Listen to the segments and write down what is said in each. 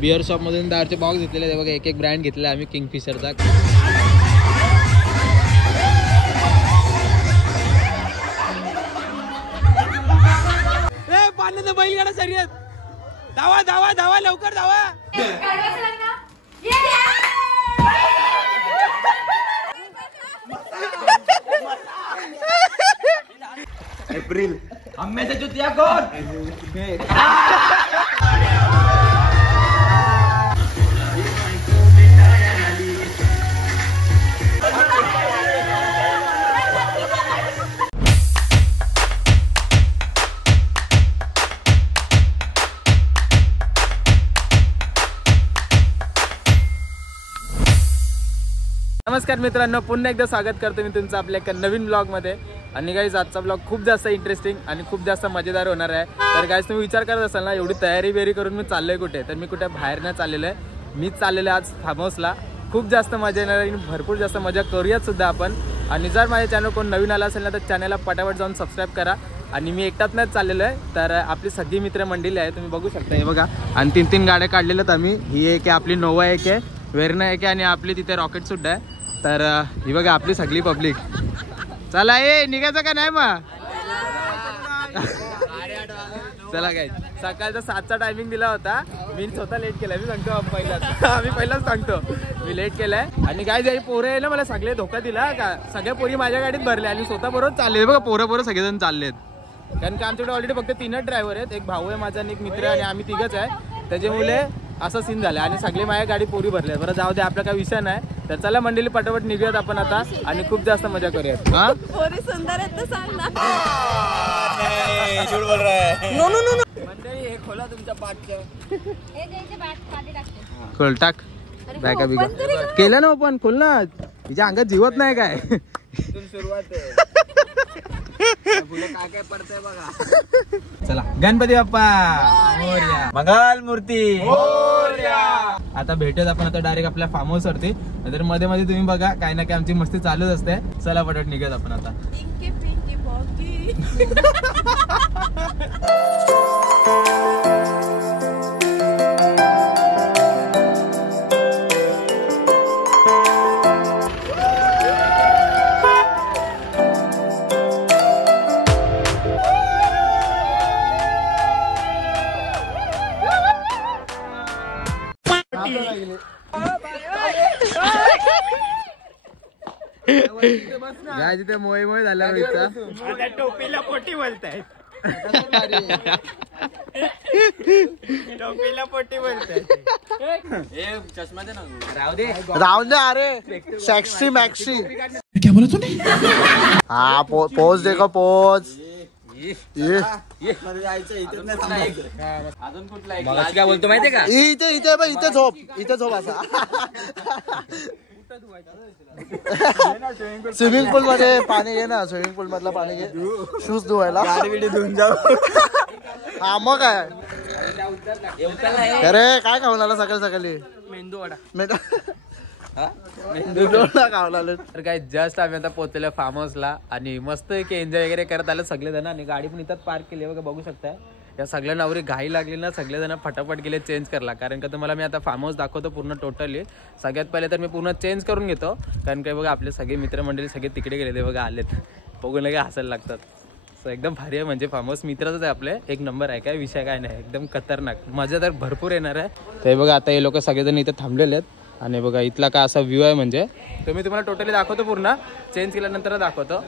Beer shop मधून दारूचे box घेतलेले बघा, एक एक ब्रँड घेतलेला आम्ही किंगफिशरचा. पाण्याचं बैलगाडा शर्यत, धावा धावा धावा लवकर धावा. एप्रिल हमें से जुतिया कौन. नमस्कार मित्रांनो, पुन्हा एकदा स्वागत करतो मी तुमचं आपल्या एका नवीन ब्लॉगमध्ये. आणि गाईज आजचा ब्लॉग खूप जास्त इंटरेस्टिंग आणि खूप जास्त मजेदार होणार आहे. तर गाईज तुम्ही विचार करत असाल ना, एवढी तयारी बेरी करून मी चाललोय कुठे, तर मी कुठे बाहेर नाही चाललेलो आहे. मीच चाललेलो आहे आज फार्म हाऊसला. खूप जास्त मजा येणार आहे आणि भरपूर जास्त मजा करूयात सुद्धा आपण. आणि जर माझ्या चॅनल कोण नवीन आला असेल ना, तर चॅनलला पटापट जाऊन सबस्क्राईब करा. आणि मी एकटाच नाही चाललेलो आहे, तर आपली सगळी मित्रमंडळी आहे, तुम्ही बघू शकता. हे बघा, आणि 3 गाड्या काढलेल्यात आम्ही. ही एक आहे आपली, नोवा एक आहे, वेरना एक आहे, आणि आपली तिथे रॉकेट सुद्धा आहे. तर ही बघा आपली सगळी पब्लिक. चला ये निघायचं का नाही मग. चला काय, सकाळचा 7चा टायमिंग दिला होता, मी स्वतः लेट केलाय. मी सांगतो मी पहिलाच सांगतो मी लेट केलाय. आणि काय जे पोरं आहे ना, मला सगळे धोका दिला का, सगळ्या पोरी माझ्या गाडीत भरल्या आणि स्वतः बरोबर चालले बघा. पोरं सगळेजण चाललेत, कारण की आमच्याकडे ऑलरेडी फक्त 3च ड्रायव्हर आहेत. एक भाऊ आहे माझा आणि एक मित्र आहे, आणि आम्ही 3घच आहे. त्याच्यामुळे असं सीन झालं आणि सगळे माझ्या गाडी पोरी भरले. बरं जाऊ दे, आपला काही विषय नाही. तर चला मंडळी, पटापट निघूयात आपण आता आणि खूप जास्त मजा करूयात. हा पोरी सुंदर आहेत तर सांग ना. झूठ बोल रहा है. नो नो नो मंडळी हे खोला तुमच्या पाठचं. खोल टाक बॅगा बिगा. केलं ना ओपन, खोल ना. तिच्या अंगात जीवत नाही काय. सुरुवात आहे. काय पडतंय बघा. चला, गणपती बाप्पा मोरया, मंगल मूर्ती मोरया. आता भेटत आपण आता डायरेक्ट आपल्या फार्म हाऊस वरती. नंतर मध्ये मध्ये तुम्ही बघा काय ना काय आमची मस्ती चालूच असते. चला पटपट निघत आपण आता. पिंकी पिंकी पॉकी. काय तिथे मोय झाला. टोपीला पोटी बोलताय. टोपीला पोटी बोलताय. चष्मा दे ना. राहू दे अरे. सेक्सी मॅक्सी क्या बोला तूने. हा पोज देखो पोज. अजून कुठला काय बोलतो माहितीये का. इथे झोप असा. स्विमिंग पूल मध्ये पाणी घे ना, स्विमिंग पूल मधलं पाणी घे, शूज धुवायला. गाडी धुवून जाऊ. हा मग काय. अरे काय खाऊन आला सकाळी. मेंदू वडा. तर काय जस्ट आम्ही आता पोहोचलो फार्म हाऊसला आणि मस्त एन्जॉय वगैरे करत आलं सगळेजण. आणि गाडी पण इथं पार्क केली बघा, बघू शकताय. या सगळ्या नवरी घाई लागली ना, सगळेजण फटाफट गेले चेंज करला. कारण का तुम्हाला मी आता फार्म हाऊस दाखवतो पूर्ण टोटली. सगळ्यात पहिले तर मी पूर्ण चेंज करून घेतो, कारण काय बघा आपले सगळे मित्रमंडळी सगळे तिकडे गेले. ते बघा आलेत, बघून लगे हसायला लागतात. सो एकदम भारी आहे म्हणजे फार्म हाऊस. मित्राचंच आहे आपले, एक नंबर आहे, काय विषय काय नाही, एकदम खतरनाक. मजा तर भरपूर येणार आहे. ते बघा आता हे लोक सगळेजण इथे थांबलेले आहेत. आणि बघा इथला का असा व्ह्यू आहे म्हणजे, तर मी तुम्हाला टोटली दाखवतो, पूर्ण चेंज केल्यानंतर दाखवतो.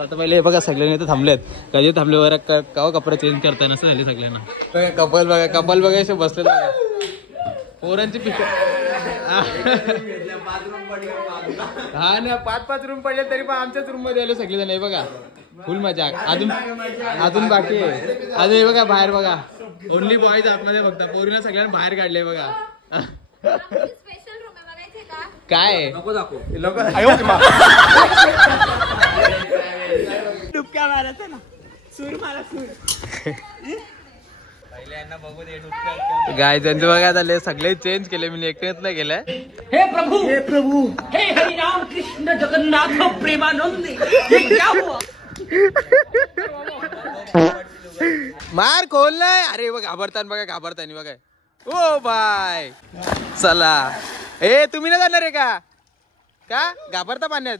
आता पहिले हे बघा सगळ्यांनी इथे थांबलेत. कधी थांबले वर का कपडे चेंज करताय नसं झाले सगळ्यांना. कपल बघा असे बसले बघा. पोरांची पिक हा ना, 5 रूम पडले तरी पण आमच्याच रूम मध्ये आले सगळेजण. हे बघा फुल मजा. अजून बाकी आहे. अजून हे बघा बाहेर बघा, ओनली बॉयज आतमध्ये बघता, पोरीला सगळ्यांना बाहेर काढले बघा. काय नको दाखव लोक. डुबक्या मारायचा ना, सूर मारा सूर. गाय त्यांचं बघा झाले, सगळे चेंज केले, मी एकटेच नाही केलंय. हे प्रभु हे हरिराम कृष्ण जगन्नाथ प्रेमानंद, ये क्या हुआ. मार खोल नाही. अरे बघा घाबरताना बघा, घाबरतानी बघा. ओ बाय चला. ए तुम्ही ना जाणार आहे का घाबरता पाण्यात?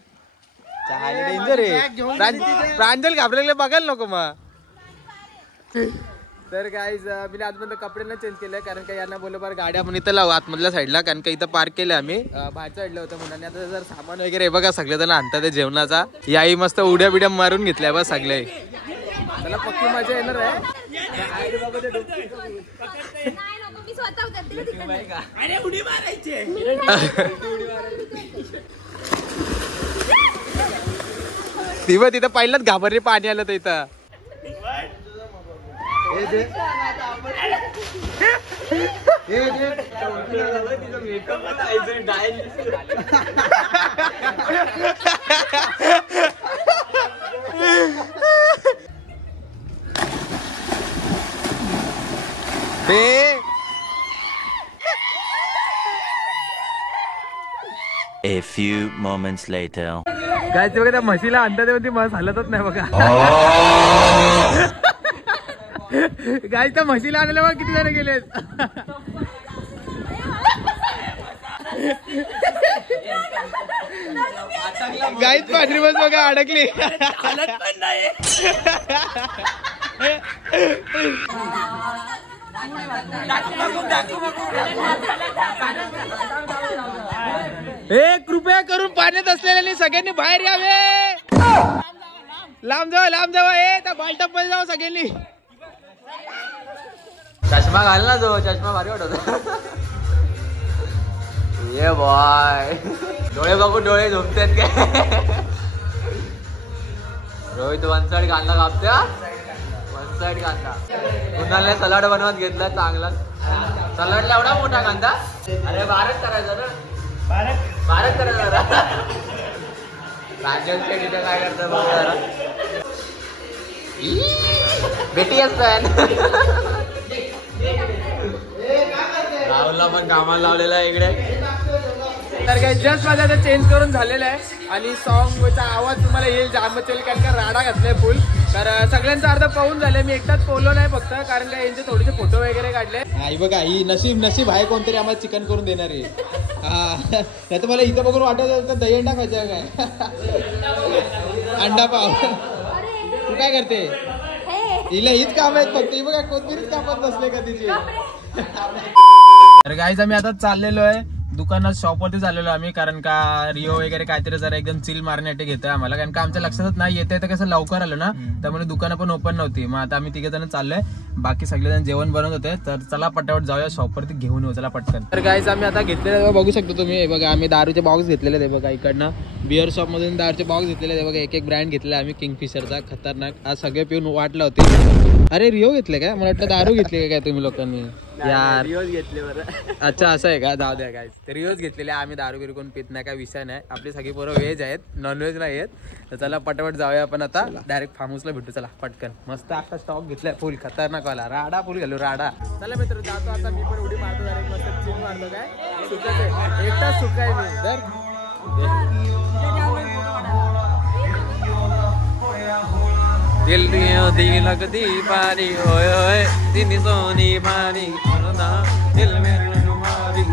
डेंजर आहे. प्रांजल घाबरले बघायला नको मग. तर गाईज मी आजपर्यंत कपडे नाही चेंज केले कारण का यांना बोललो बरं गाडी आपण इथं लावू आतमधल्या साईडला कारण का इथं पार्क केलं आम्ही बाहेरच्या साईडला होतं म्हणून. आता जर सामान वगैरे बघा सगळे जण आणतात ते जेवणाचा. याही मस्त उड्या बिड्या मारून घेतल्या बस सगळे. त्याला पक्की मजा येणार आहे. ती तिथं पहिलाच घाबरली पाणी आलं तर इथं. A few moments later. काय ते बघा त्या म्हशीला आणतात तेव्हा ती म्हस हलतच नाही बघा. गाय त्या म्हशीला आणल्या बघा किती जण गेलेत. गाईच पांढरी बस बघा अडकली. हे कृपया करून पाण्यात असलेल्या सगळ्यांनी बाहेर यावे. लांब जावा हे त्या बालटप्पल जाऊ सगळ्यांनी. चष्मा घाल ना जो चष्मा भारी वाटत. ये बॉय डोळे बघू डोळे झोपतात काय. रोहित वन साइड कांदा कापत्या वन साइड कांदा. उन्हाळ्यात सलाड बनवत घेतला चांगला. सलाडला एवढा मोठा कांदा. अरे बारच करायचा ना. बारच करायचा. राज्याच्या तिथे काय करतात बघ जरा. बेटी असतात. राहुलला पण कामाला लावलेला आहे इकडे. तर काय जस्ट माझा आता चेंज करून झालेला आहे आणि सॉन्गचा आवाज तुम्हाला येईल जामच येईल कारण का राडा घातलाय फुल. तर सगळ्यांचा अर्ध पाहून झालंय. मी एकटाच पोहलो नाही फक्त कारण का यांचे थोडेसे फोटो वगैरे काढले. आई बघा ही नशीब आहे कोणतरी आम्हाला चिकन करून देणार आहे. हा नाही तर मला इथं बघून वाटत दहीअंडा खायचा काय. अंडा पाव. तू काय करते? हिला हीच काम आहेत फक्त. ही बघा कोणतरीच कामात नसले का तिची. तर गाईज आम्ही आता चाललेलो आहे दुकानात शॉपवरती चाललेलो आम्ही कारण का रिओ वगैरे काहीतरी जरा एकदम चिल मारण्यासाठी घेतोय आम्हाला कारण का आमच्या लक्षातच नाही येते तर कसं लवकर आलं ना त्यामुळे दुकानं पण ओपन नव्हती. मग आता आम्ही तिघे जण चाललोय. बाकी सगळेजण जेवण बनवत होते तर चला पटापट जाऊया शॉपवरती घेऊन येऊ चला पटकन. तर गाईज आम्ही आता घेतलेले बघू शकतो तुम्ही. बघा आम्ही दारूचे बॉक्स घेतलेले ते बघा इकडनं बिअर शॉप मधून दारूचे बॉक्स घेतलेले बघा. एक ब्रँड घेतला आम्ही किंगफिशरचा खतरनाक. आज सगळे पिऊन वाटला होते. अरे रिओ घेतले काय मला वाटतं दारू घेतली काय तुम्ही लोकांनी यार. रिओज घेतले बरं. अच्छा असं आहे का. जाऊ द्या गाईज ते रिओज घेतलेले. आम्ही दारू बिरू कोण पित नाही काय विषय नाही. आपली सगळी पोरं व्हेज आहेत नॉनव्हेज नाही आहेत. तर चला पटापट जाऊया आपण आता डायरेक्ट फार्म हाऊसला भेटू चला पटकन. मस्त आता स्टॉक घेतलाय फुल खतरनाक वाला राडा फुल घालू राडा. चला मित्र जातो आता मी पण उडी मारतो डायरेक्ट मस्त चिल मारतो काय सुकाच एकटाच सुकाय मी तर. दिल दिल कधी पाणी होय होय तिन्ही सोनी पाणी दिल मारी.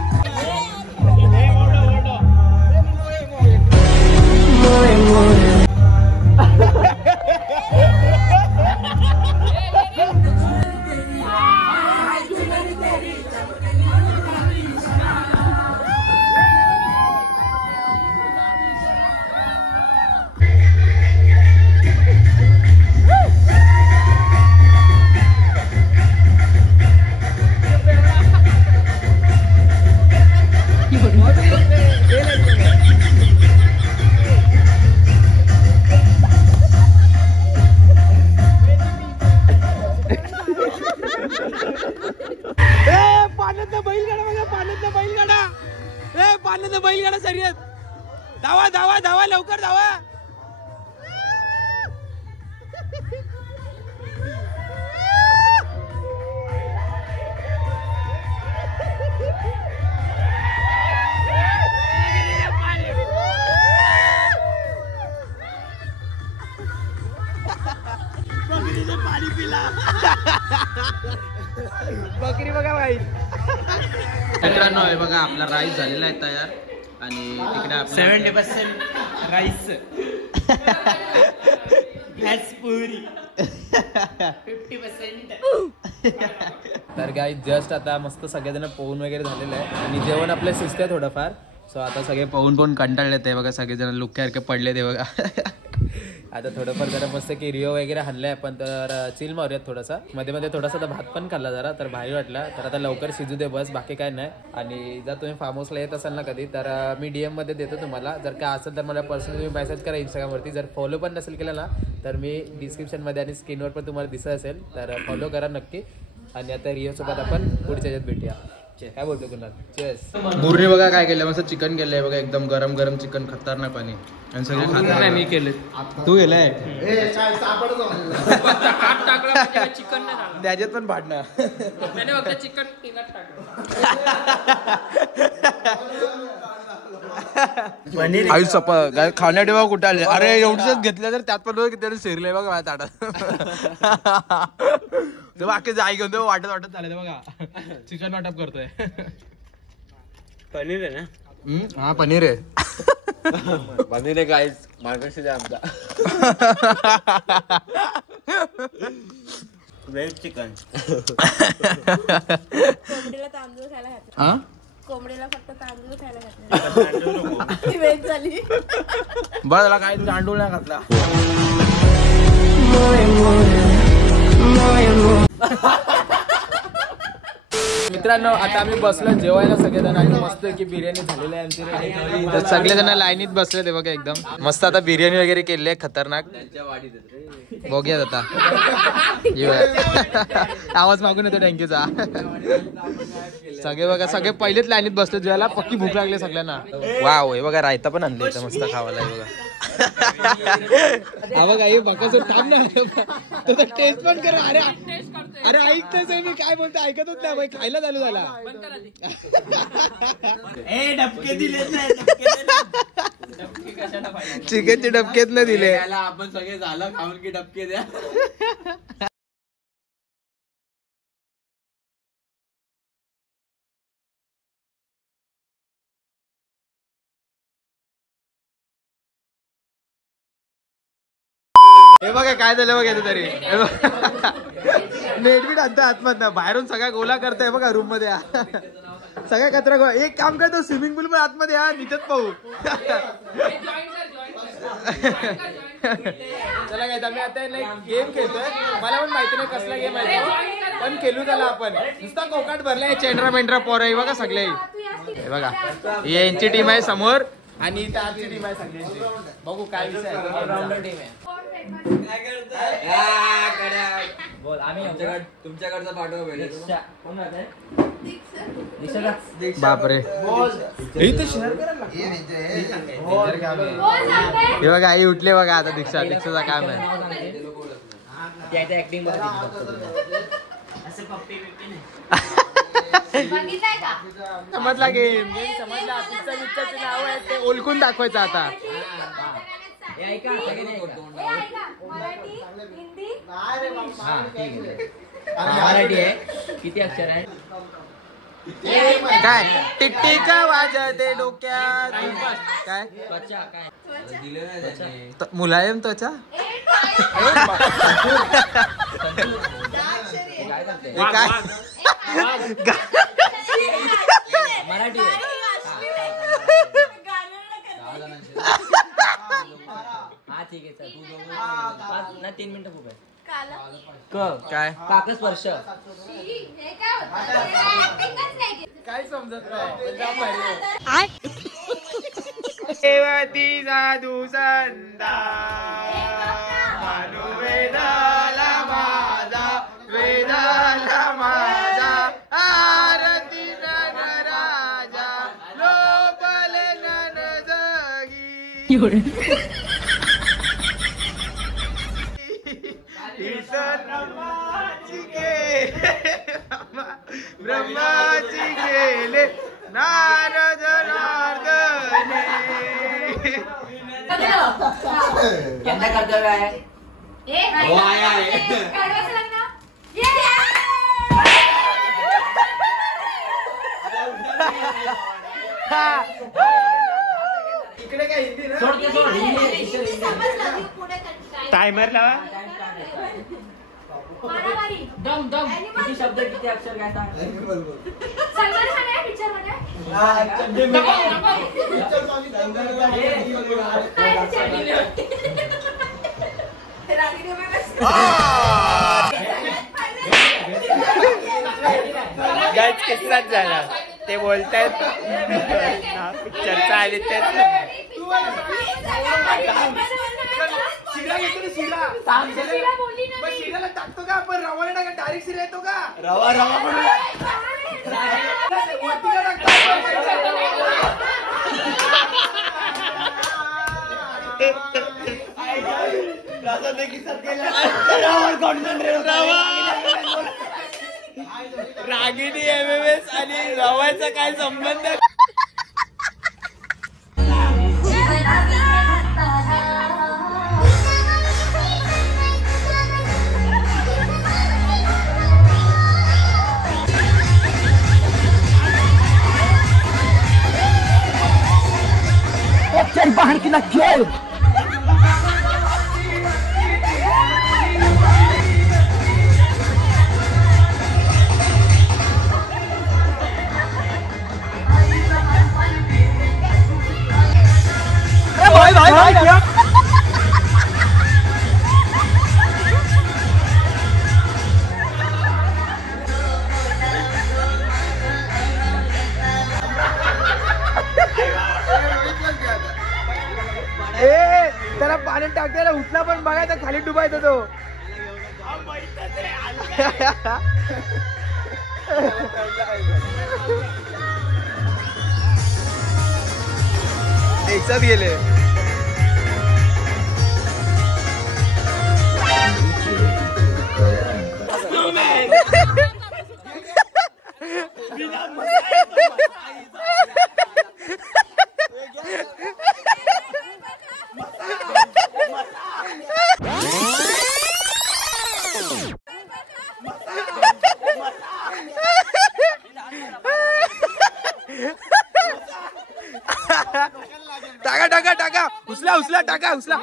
पाण्याचा बैलगाडा शर्यत. धावा धावा धावा लवकर धावा. बकरी बघा भाई. मित्रांनो हे बघा आपला राईस झालेला आहे तयार आणि तिकडे 70% राईस पुरी 50%. तर गाईज जस्ट आता मस्त सगळेजण पोहून वगैरे झालेलं आहे आणि जेवण आपलं शिजतंय थोडंफार. सो आता सगळे पोहून कंटाळले ते बघा सगळेजण लुक्यासारखे पडले ते बघा. आता थोडंफार जरा मस्त की रिओ वगैरे हल्लाय आपण तर चिल मारूयात थोडासा. मध्ये मध्ये थोडासा तर भात पण खाल्ला जरा तर भारी वाटला. तर आता लवकर शिजू दे बस बाकी काय नाही. आणि जर तुम्ही फार्म हाऊसला येत असाल ना कधी तर मी DM मध्ये देतो तुम्हाला. जर काय असेल तर मला पर्सनली तुम्ही मेसेज करा इंस्टाग्रामवरती. जर फॉलो पण नसेल केलं ना तर मी डिस्क्रिप्शनमध्ये आणि स्क्रीनवर पण तुम्हाला दिसत असेल तर फॉलो करा नक्की. आणि आता रिओ सोबत आपण पुढच्या ह्याच्यात भेटूया. काय बोलतो कुणाल? चेस. गुरुने बघा काय केलं मस्त चिकन केलंय बघा एकदम गरम गरम चिकन खतरनाक पाणी आणि सगळे खातात. मी केलं तू गेलाय चिकन त्याच्यात पण भांडणं फक्त चिकन टिनात टाकलं. आई सपा काय खाण्या ठेवा कुठे आले. अरे एवढंच घेतलं तर त्यात पण किती शिरले बघा माझ्या ताटात. ते बाकी जाई घेऊन वाटत झालं बघा चिकन वाटप करतोय. पनीर आहे ना? हा पनीर आहे. पनीर आहे गाईज मार्गशीर्ष आहे आमचा. Veg chicken. कोंबडीला तांदूळ खायला घातलं. कोंबडीला फक्त तांदूळ खायला घातलं. वेज झाली. बरं त्याला काही तांदूळ नाही घातला. मित्रांनो आता आम्ही बसलो जेवायला सगळेजण आणि मस्त की बिर्याणी झालेली आहे आमची रेडी. तर सगळेजण लाईनीत बसले ते बघा एकदम मस्त. आता बिर्याणी वगैरे केली आहे खतरनाक. बघूयात आता. आवाज मागून येतो थँक्यूचा. सगळे बघा सगळे पहिलेच लाईनीत बसले जेवायला. पक्की भूक लागली सगळ्यांना. वाव हे बघा रायता पण आणले इथं मस्त खावायला बघा. हा बघा हे बघा थांब ना टेस्ट पण कर. अरे अरे ऐकतेच आहे मी काय बोलतो ऐकतच नाही बाई. खायला चालू झाला. डबके दिले चिकनचे डबकेत न दिले. आपण सगळे झालं खाऊन की डबके द्या. हे बघा काय झालं बघा तरी नेट बीट आणतो आतमध्ये बाहेरून सगळ्या गोला करताय बघा रूम मध्ये. सगळ्या कचरा गोळा. एक काम करतो स्विमिंग पूल मध्ये आतमध्ये या निघत पाहू. चला काय आम्ही आता गेम खेळतोय. मला पण माहिती नाही कसला गेम आहे पण खेळू त्याला आपण. नुसता कोकाट भरलाय चेंड्रा मेंड्रा पोर आहे बघा सगळे. हे बघा यांची टीम आहे समोर आणि त्याची टीम आहे सगळ्यांची. बघू काय विषय आहे. टीम आहे. बोल आम्ही तुमच्याकडचा पाठवा. बापरे हे बघा आई उठले बघा आता. दीक्षाचा काम आहे. समजला गेम समजला. दीक्षाचं नाव आहे ते ओळखून दाखवायचं आता. मराठी आहे. किती अक्षर आहे? काय टिट्टीचा वाजते डोक्यात. काय मुलायम त्वचा. काय मराठी हा ठीक आहे. 3 मिनिटं खूप आहे. काय काकच स्पर्श काय समजत नाही. देवती साधू संता वेदाला माझा वेदाला माझा आरती नगराजा लोपले नन जगी. ब्रह्माची गेले नारद नारदने. यंदा कर्तव्य आहे. इकडे काय हिंदी ना? सोड ते सोड. समजलं मी पुढे काय. टायमर लावा. मारामारी. दम दम. किती शब्द किती अक्षर काय सांग. सलमान खान आहे पिक्चर मध्ये. किस्साच झाला ते बोलतायत पिक्चरचा आली तेच. शिराला टाकतो का आपण रवाला टाका डायरेक्ट शिरा येतो का रवा रवा रागिनी MMS आणि रवायचा काय संबंध. बाहर की ना खेल. त्याला पाण्यात टाकताना उठला पण बघायचा खाली डुबायचा तो. एकसाथ गेले. टाका टाका टाका उचला उचला टाका उचला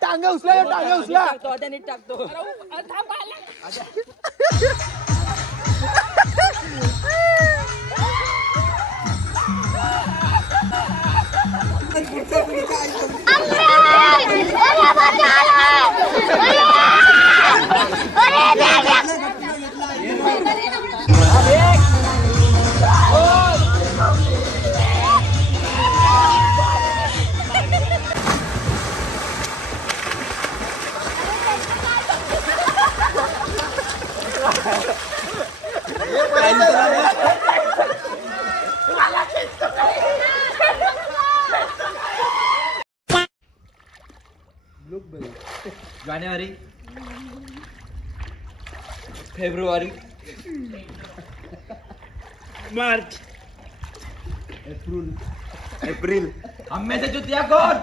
टांगा उचला टांगा उचला. टाकतो. जानेवारी फेब्रुवारी मार्च एप्रिल हमें से जुतिया कौन.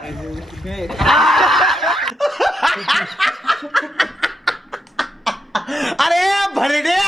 अरे भरड्या.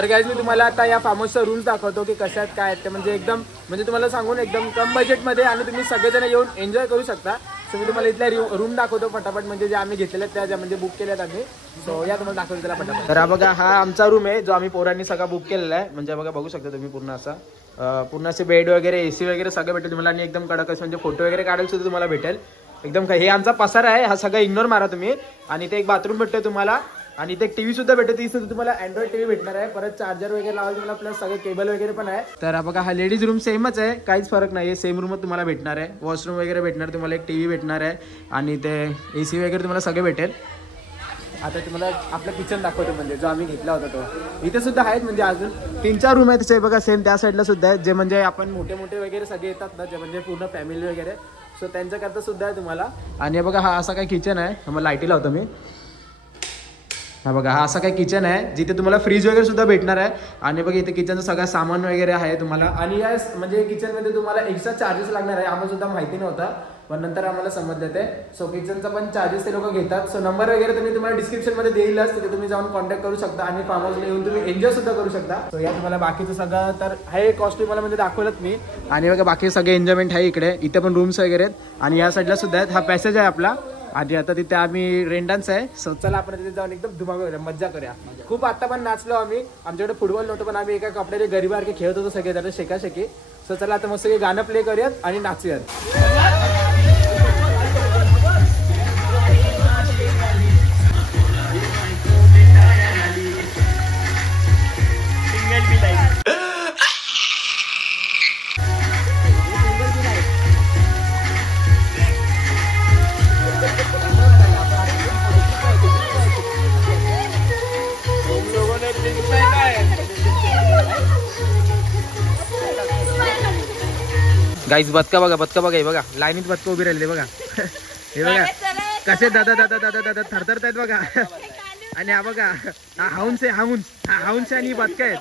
तर गाईज मी तुम्हाला आता या फार्म हाऊसचा रूम्स दाखवतो की कशात काय आहेत ते, म्हणजे एकदम म्हणजे तुम्हाला सांगून एकदम कम बजेटमध्ये आणि तुम्ही सगळेजण येऊन एन्जॉय करू शकता. सो मी तुम्हाला इथल्या रूम दाखवतो फटाफट, म्हणजे जे आम्ही घेतलेले आहेत त्या ज्या म्हणजे बुक केल्यात आम्ही. सो या तुम्हाला दाखवतो त्याला फटाफट. तर हा बघा हा आमचा रूम आहे जो आम्ही पोरांनी सगळा बुक केलेला आहे. म्हणजे बघा बघू शकता तुम्ही पूर्ण असा पूर्ण असे बेड वगैरे AC वगैरे सगळं भेटेल तुम्हाला आणि एकदम कडक असं म्हणजे फोटो वगैरे काढायला सुद्धा तुम्हाला भेटेल एकदम. हे आमचा पसारा आहे, हा सगळा इग्नोर मारा तुम्ही. आणि इथे एक बाथरूम भेटतोय तुम्हाला आणि इथे एक टीव्ही सुद्धा भेटते. ती सुद्धा तुम्हाला अँड्रॉइड टीव्ही भेटणार आहे. परत चार्जर वगैरे लावायला तुम्हाला प्लस सगळे केबल वगैरे पण आहे. तर हा बघा हा लेडीज रूम सेमच आहे, काहीच फरक नाही आहे. सेम रूमच तुम्हाला भेटणार आहे. वॉशरूम वगैरे भेटणार तुम्हाला, एक टीव्ही भेटणार आहे आणि ते AC वगैरे तुम्हाला सगळे भेटेल. आता तुम्हाला आपलं किचन दाखवतो म्हणजे जो आम्ही घेतला होता तो. इथे सुद्धा आहेत म्हणजे अजून 3-4 रूम आहेत तसे बघा सेम त्या साईडला सुद्धा आहेत जे म्हणजे आपण मोठे मोठे वगैरे सगळे येतात ना जे म्हणजे पूर्ण फॅमिली वगैरे. सो त्यांच्याकरता सुद्धा आहे तुम्हाला. आणि बघा हा असा काही किचन आहे, मग लाईटी लावतो मी. हा बघा हा असा काही किचन आहे जिथे तुम्हाला फ्रीज वगैरे सुद्धा भेटणार आहे. आणि बघा इथे किचनचं सगळं सामान वगैरे आहे तुम्हाला. आणि या म्हणजे किचनमध्ये तुम्हाला एक्स्ट्रा चार्जेस लागणार आहे, आम्हाला सुद्धा माहिती नव्हता पण नंतर आम्हाला समजलं ते. सो किचनचा पण चार्जेस ते लोक घेतात. सो नंबर वगैरे तुम्हाला डिस्क्रिप्शनमध्ये देईलच, तिथे तुम्ही जाऊन कॉन्टॅक्ट करू शकता आणि फार्म हाऊसला येऊन तुम्ही एन्जॉय सुद्धा करू शकता. सो या तुम्हाला बाकीचं सगळं तर हे कॉस्ट्ली मला म्हणजे दाखवलंच मी. आणि बघा बाकी सगळे एन्जॉयमेंट आहे इकडे. इथे पण रूम्स वगैरे आहेत आणि या साईडला सुद्धा आहेत. हा पॅसेज आहे आपला आणि आता तिथे आम्ही रेंटांच आहे. सो चला आपण तिथे जाऊन एकदम धुमाकूळ मज्जा करूया. खूप आता पण नाचलो आम्ही, आमच्याकडे फुटबॉल नव्हतं पण आम्ही एका कपड्याचे गरीबारखे खेळत होतो सगळे जण शेकाशेकी. सो चला आता मस्त गाणं प्ले करूयात आणि नाचूयात. गाईज बदका बघा हे बघा लाईनीत बदका उभी राहिली बघा. हे बघा कसे दादा दादा दादा दादा थरथरतायत बघा. आणि हा बघा हा हाऊन्स आणि ही बदका आहेत.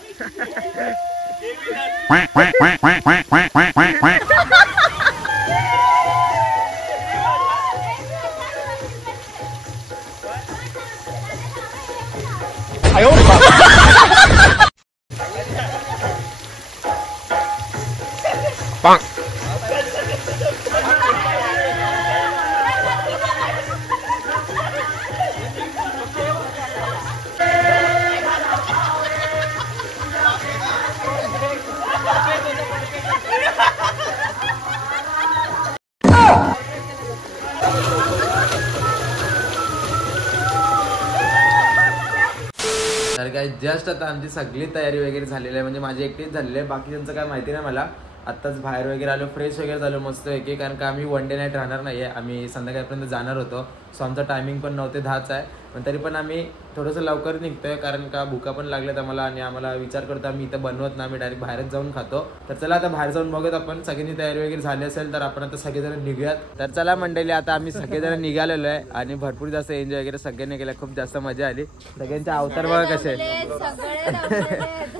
तर काय जस्ट आता आमची सगळी तयारी वगैरे झालेली आहे, म्हणजे माझी एकटीच झालेली आहे, बाकीच्यांचं काय माहिती नाही मला. आत्ताच बाहेर वगैरे आलो, फ्रेश वगैरे झालो मस्त आहे, कारण का आम्ही वन डे नाईट राहणार नाही आहे, आम्ही संध्याकाळपर्यंत जाणार होतो. सो आमचा टायमिंग पण 9 ते 10 आहे, पण तरी पण आम्ही थोडंसं लवकर निघतोय कारण का भुका पण लागल्यात आम्हाला आणि आम्हाला विचार करतो आम्ही इथं बनवत ना, आम्ही डायरेक्ट बाहेरच जाऊन खातो. तर चला आता बाहेर जाऊन बघत आपण, सगळ्यांनी तयारी वगैरे झाली असेल तर आपण आता सगळेजण निघूयात. तर चला मंडळी, आता आम्ही सगळेजण निघालेलो आहे आणि भरपूर जास्त एन्जॉय वगैरे सगळ्यांनी केलं, खूप जास्त मजा आली. सगळ्यांचे अवतार बघा कसे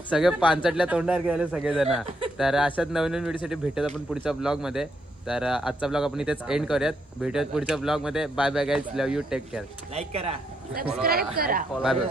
सगळे पांचटल्या तोंडावर गेले सगळेजण. तर अशाच नवीन नवीन व्हिडिओसाठी भेटत आपण पुढच्या ब्लॉगमध्ये. तर आजचा ब्लॉग आपण इथेच एंड करूयात, भेटूयात पुढच्या ब्लॉगमध्ये. Bye bye guys, love you, take care, like करा, सबस्क्राईब करा, बाय बाय.